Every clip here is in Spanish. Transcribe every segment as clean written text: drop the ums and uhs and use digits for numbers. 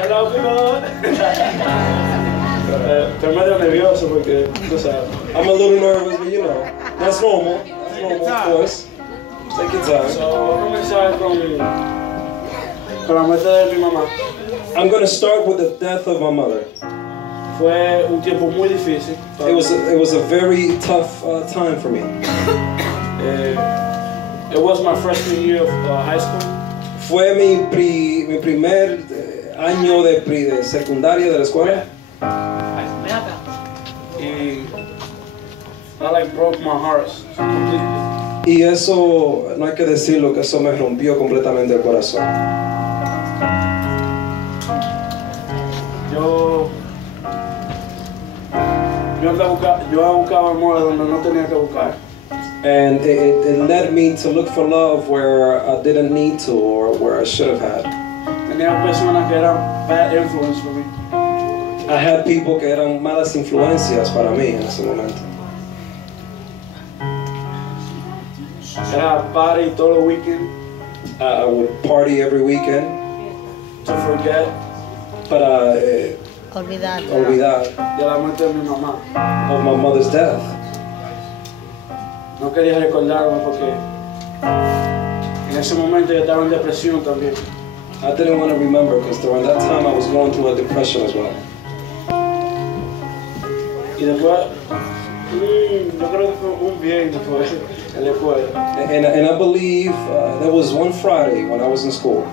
Hello, people. Estoy medio nervioso porque, o sea, I'm a little nervous, but you know, that's normal. That's normal, of course. Take your time. So, vamos a comenzar con la muerte de mi mamá. I'm going to start with the death of my mother. Fue un tiempo muy difícil. It was a very tough time for me. It was my freshman year of high school. Fue mi primer año de secundaria de la escuela. Y that like broke my heart completely. Y eso, no hay que decirlo, que eso me rompió completamente el corazón. Yo buscaba amor donde no tenía que buscar. And it led me to look for love where I didn't need to or where I should have had. Tenía personas que eran bad influence for me. I had people que eran malas influencias para mí en ese momento. Era party todo el weekend. I would party every weekend. To forget. Para olvidar de la muerte de mi mamá. Of my mother's death. No quería recordarme porque en ese momento yo estaba en depresión también. I didn't want to remember because during that time I was going through a depression as well. Y después, yo creo que fue un viernes en la escuela. And I believe there was one Friday when I was in school.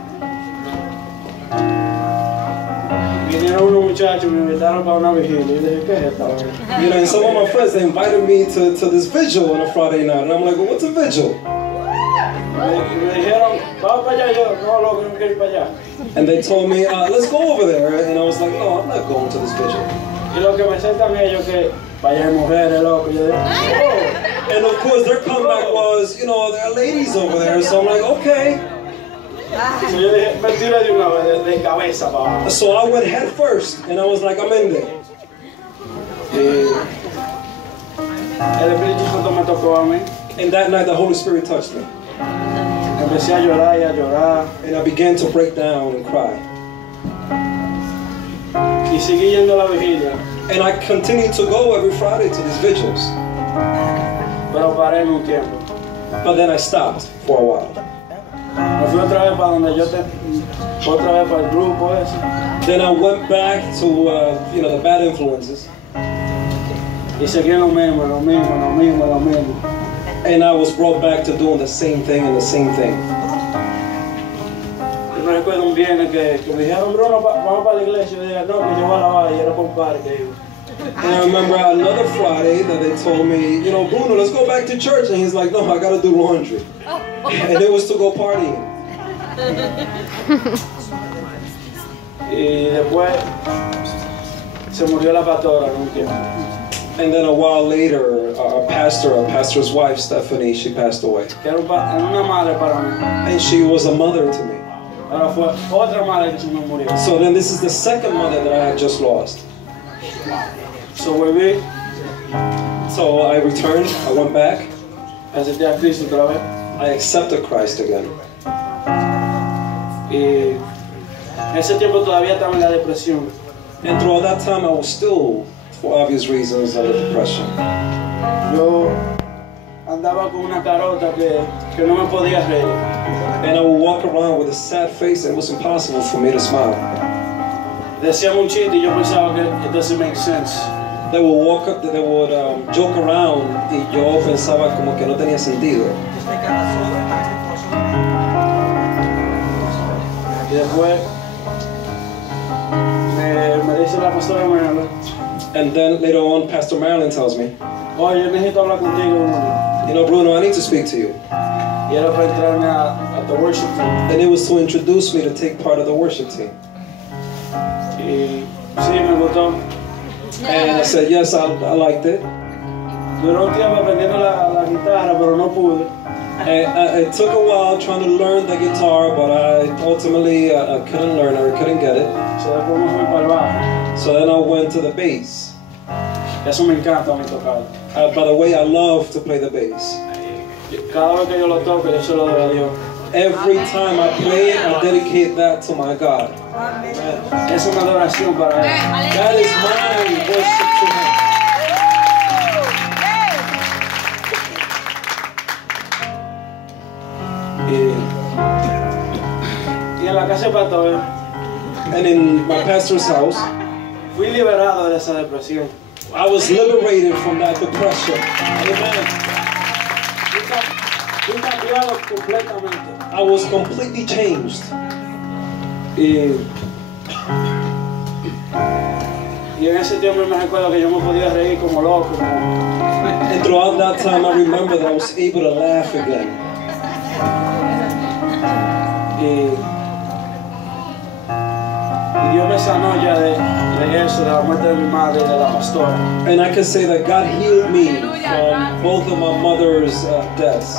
Vinieron unos muchachos, me invitaron para una vigilia. Y dije, ¿qué es esta? You know, and some of my friends, they invited me to this vigil on a Friday night. And I'm like, well, what's a vigil? Me dijeron, vamos para allá. Yo, no, loco, no quiero ir para allá. And they told me, let's go over there. And I was like, no, I'm not going to this vigil. Y lo que me sentan ellos que vayan mujeres, loco. Yo dije, oh. And of course, their comeback was, you know, there are ladies over there. So I'm like, okay. So yo dije, me tiré de una vez de cabeza para abajo. So I went head first, and I was like, I'm in there. Y el Espíritu Santo me tocó a mí. And that night, the Holy Spirit touched me. Empecé a llorar y a llorar. And I began to break down and cry. Y seguí yendo a la vigilia. And I continued to go every Friday to these vigils. Pero paré en un tiempo. But then I stopped for a while. Me fui otra vez para donde otra vez para el grupo ese. Then I went back to you know, the bad influences. Y seguí lo mismo. And I was brought back to doing the same thing and the same thing. Yo me recuerdo un viernes que me dijeron, Bruno, vamos para la iglesia. Yo dije, no, que yo voy a lavar y era por un padre que iba. And I remember another Friday that they told me, you know, Bruno, let's go back to church. And he's like, no, I got to do laundry. And it was to go partying. Y después se murió la pastora en un tiempo. And then a while later, our pastor's wife, Stephanie, she passed away. Era una madre para mí. And she was a mother to me. Ahora fue otra madre que se me murió. So then this is the second mother that I had just lost. So volví. So I returned, I went back. Acepté a Cristo otra vez. I accepted Christ again. Y en ese tiempo todavía estaba en la depresión. And throughout that time I was still, for obvious reasons, in depression. Yo andaba con una carota que no me podía reír. And I would walk around with a sad face and it was impossible for me to smile. Decíamos un chiste y yo pensaba que it doesn't make sense. They would walk up, they would joke around y yo pensaba como que no tenía sentido. Y después me dice la pastora Marilyn. And then later on, Pastor Marilyn tells me, oh, yo necesito hablar contigo. You know, Bruno, I need to speak to you. Y era para entrarme a the worship team. And it was to introduce me to take part of the worship team. Y sí, me gustó. And I said, yes, I liked it. Duró un tiempo aprendiendo la guitarra, pero no pude. And it took a while trying to learn the guitar, but I ultimately couldn't learn it, or couldn't get it. So después me fui para el bajo. So then I went to the bass. Eso me encanta a mí tocar. By the way, I love to play the bass. Cada vez que yo lo toco, yo se lo doy a Dios. Every time I play it, I dedicate that to my God. Es una adoración para Él. That is my worship to Him. Y en la casa de pastor, And in my pastor's house, fui liberado de esa depresión. I was liberated from that depression. Amen. Fui cambiado completamente. I was completely changed. Y en ese tiempo me recuerdo que yo me podía reír como loco. And throughout that time, I remember that I was able to laugh again. Y Dios me sanó ya de eso, de la muerte de mi madre y de la pastora. And I can say that God healed me from both of my mother's deaths.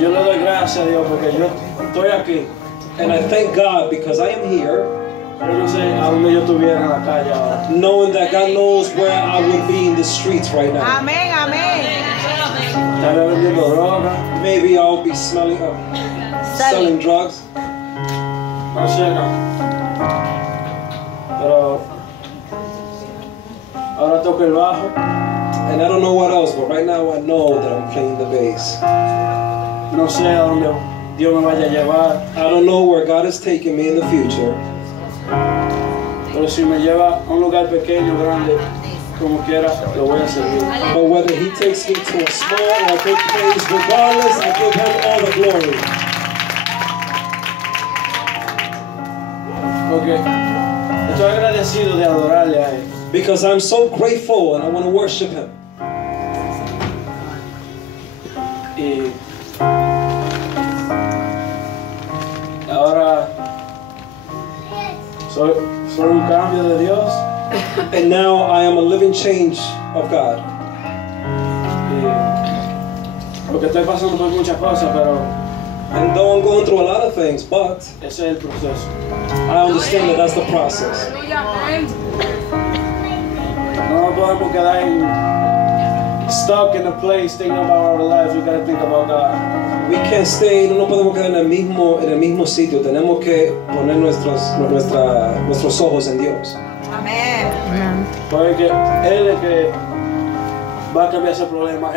Yo le doy gracias a Dios porque yo estoy aquí. And I thank God because I am here, Yo no sé a dónde yo estuviera en la calle ahora. knowing that God knows where I would be in the streets right now. Amén, amén. Estaré vendiendo droga, Maybe I'll be selling drugs. no sé, no. Pero ahora toco el bajo. And I don't know what else, but right now I know that I'm playing the bass. No sé a dónde Dios me vaya a llevar. I don't know where God is taking me in the future. Pero si me lleva a un lugar pequeño o grande, como quiera, lo voy a servir. But whether He takes me to a small or a big place, regardless, I give Him all the glory. Porque estoy agradecido de adorarle a Él. Because I'm so grateful and I want to worship Him. Y ahora soy un cambio de Dios. And now I am a living change of God. Porque estoy pasando por muchas cosas, pero And though I'm going through a lot of things, but ese es el proceso. I understand that that's the process. No nos podemos quedar stuck in a place thinking about our lives. We gotta think about God. We can't stay, no nos podemos quedar en el mismo sitio. Tenemos que poner nuestros ojos en Dios. Amén. Porque Él es que va a cambiar ese problema.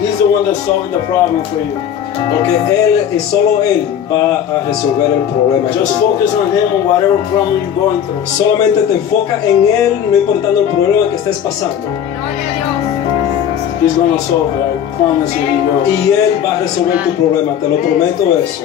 He's the one that's solving the problem for you. Porque Él y solo Él va a resolver el problema. Just focus on Him and whatever problem you're going through. Solamente te enfoca en Él, no importando el problema que estés pasando. He's gonna solve it. I promise you He will. Y Él va a resolver tu problema, te lo prometo eso.